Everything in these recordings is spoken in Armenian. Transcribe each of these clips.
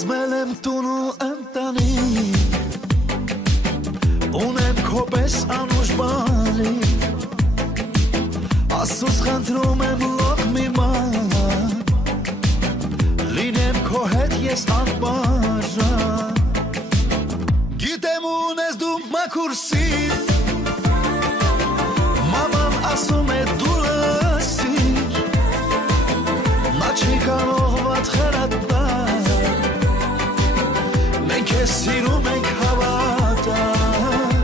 Կազմել եմ տուն ու ընտանիք Ունեմ քո պես անուշ բալիկ Աստծուց խնդրում եմ լող մի ման Լինեմ քո հետ ես անբաժան Գիտեմ ունես դու մաքուր սիր Մաման ասում է դու լսիր Նա չի կարող վատ խրատալ Մենք ես սիրում ենք հավատալ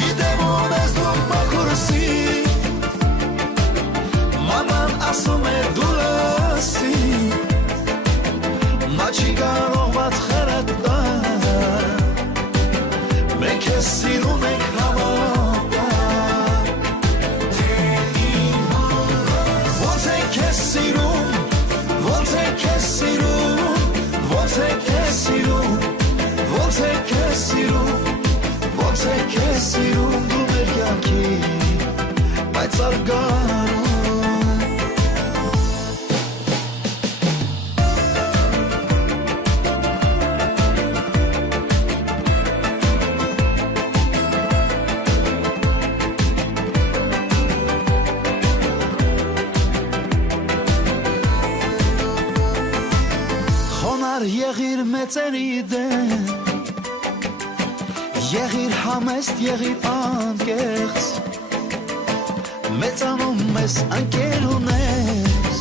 Գիտեմ ունես դու մաքուր սիր Մաման ասում է դու լսիր Նա չի կարող վատ խրատալ Մենք ես սիրում ենք հավատալ Ոնց ենք ես սիրում Ոնց ենք ես սիրում Ոնց ենք ես սիրում Ոնց ենք ես սիրում Ոնց ենք ես սիրում դու մեր կյանքի բայց արգարում Եղիր մեծերի դեմ Եղիր համեստ, եղիր անկեղծ Մեծանում ես ընկեր ունես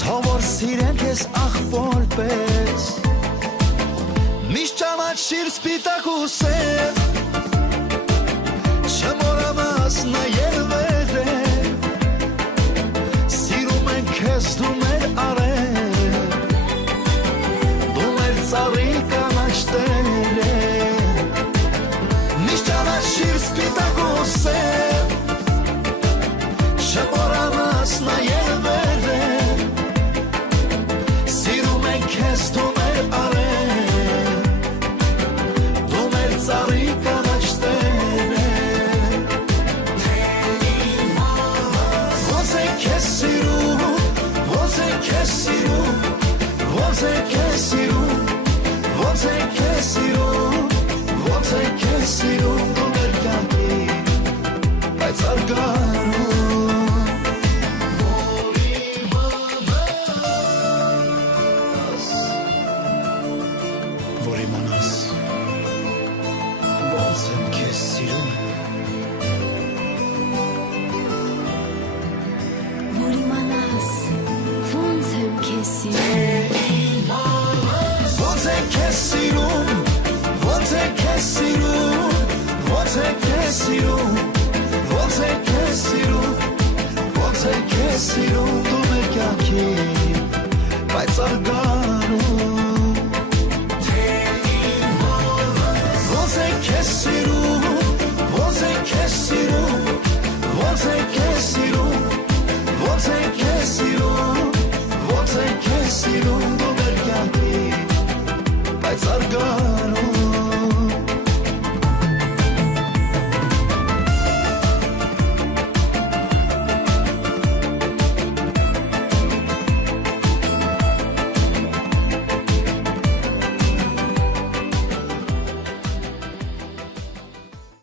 Թող որ սիրեմ քեզ աղբոր պես Միշտ ճանաչիր սպիտակ ու սև Չմոռանաս նայել վերև Սիրում ենք քեզ դու մեր արև Ծառի կանաչ տերը Միշտ ճանաչիր սպիտակ ու սև Չմոռանաս նայել վերև Սիրում ենք քեզ դու մեր արև Դու մեր ծառի կանաչ տերը Ոնց ենք քեզ սիրում Ոնց ենք քեզ սիրում Ոնց ենք քեզ սիրում Ոնց ենք քեզ սիրում Ոնց ենք քեզ սիրում դու մեր կյանքի բայց արգարում Որ իմանաս Ոնց եմ քեզ սիրում Որ իմանաս Ոնց եմ քեզ սիրում Ոնց ենք քեզ սիրում Ոնց ենք քեզ սիրում Ոնց ենք քեզ սիրում Ոնց ենք քեզ սիրում Ոնց ենք քեզ սիրում դու մեր կյանքի բայց արգարում